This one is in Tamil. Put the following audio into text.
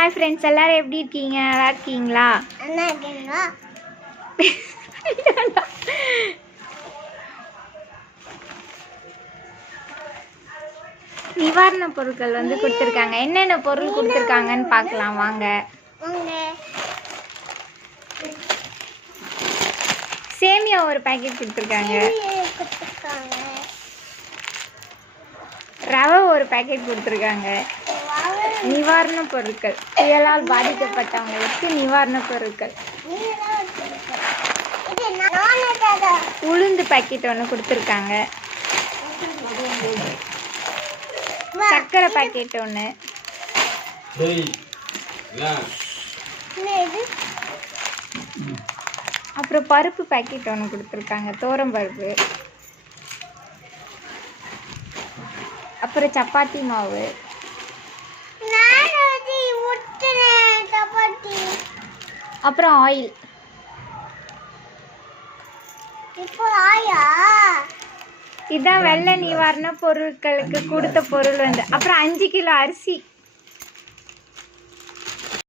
ஹாய் ஃப்ரெண்ட்ஸ் எல்லாரும் எப்படி இருக்கீங்க? நல்லா இருக்கீங்களா? நிவாரண பொருட்கள் வந்து கொடுத்துருக்காங்க. என்னென்ன பொருள் கொடுத்துருக்காங்கன்னு பார்க்கலாம் வாங்க. சேமியா ஒரு பாக்கெட் கொடுத்துருக்காங்க. ரவை ஒரு பாக்கெட் கொடுத்துருக்காங்க. வாங்க நிவாரண பொருட்கள். புயலால் பாதிக்கப்பட்டவங்களுக்கு நிவாரண பொருட்கள். உளுந்து பாக்கெட் ஒன்று கொடுத்துருக்காங்க. சர்க்கரை பாக்கெட் ஒன்று அப்புறம் பருப்பு பாக்கெட் ஒன்று கொடுத்துருக்காங்க. தோரம் பருப்பு. அப்புறம் சப்பாத்தி மாவு நான் வந்து விட்டுறேன் சப்பாத்தி அப்புறம் ஆயில் இப்போ ஆயா இதான் வெள்ள நிவாரண பொருட்களுக்கு கொடுத்த பொருள் வந்து. அப்புறம் அஞ்சு கிலோ அரிசி.